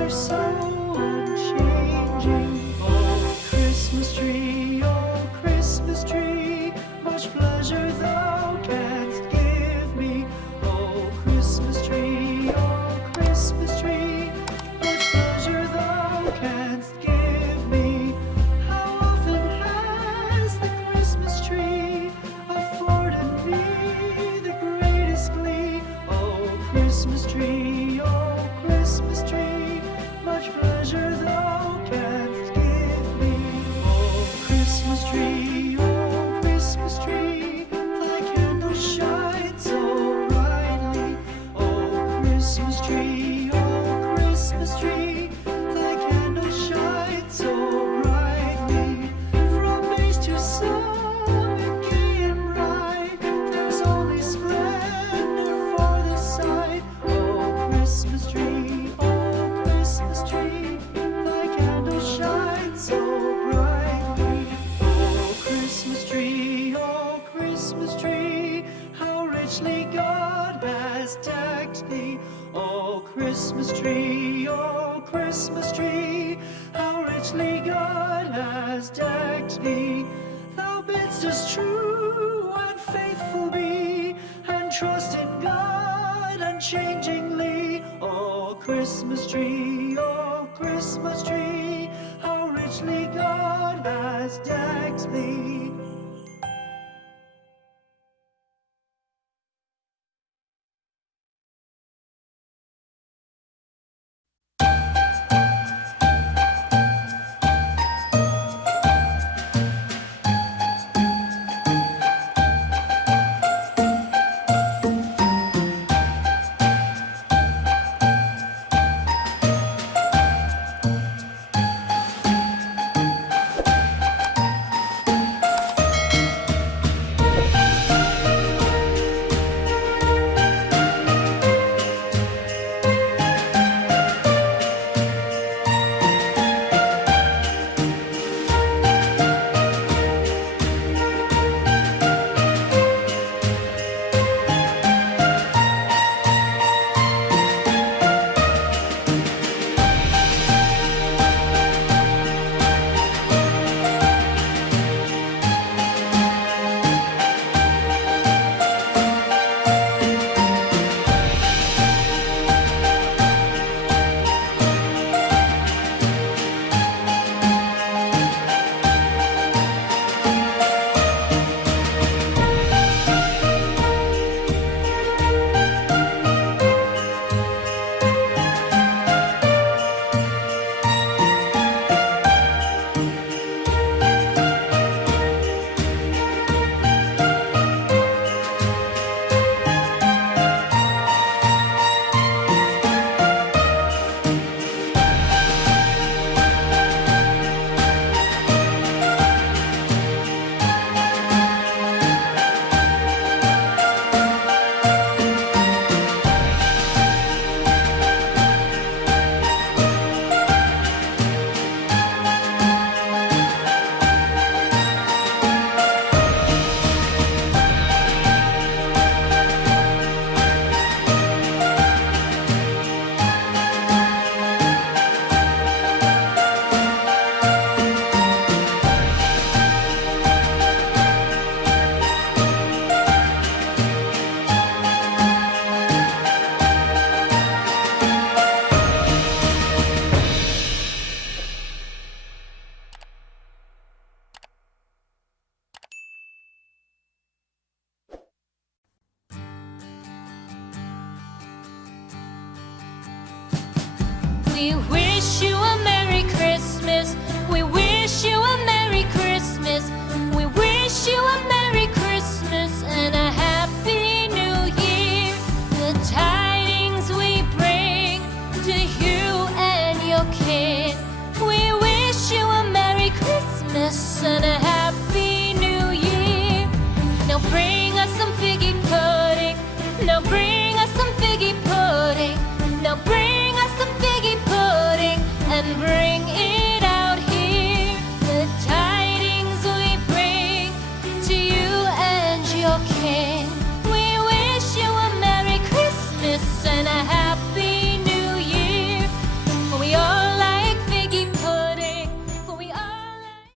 are so unchanging. Oh, Christmas tree, much pleasure thou canst give me. Oh, Christmas tree, much pleasure thou canst give me. How often has the Christmas tree afforded me the greatest glee? Oh, Christmas tree, much pleasure thou canst give me. Oh, Christmas tree, thy candles shine so brightly. Oh, Christmas tree, thy candles shine so brightly. From base to summit, gay and bright, there's only splendor for the sight. Oh, Christmas tree, thy candles shine so brightly. Oh, Christmas tree, how richly God has decked thee. Oh, Christmas tree, how richly God has decked thee. Thou bidst us true and faithful be, and trust in God unchangingly. Oh, Christmas tree, how richly God has decked thee. We wish you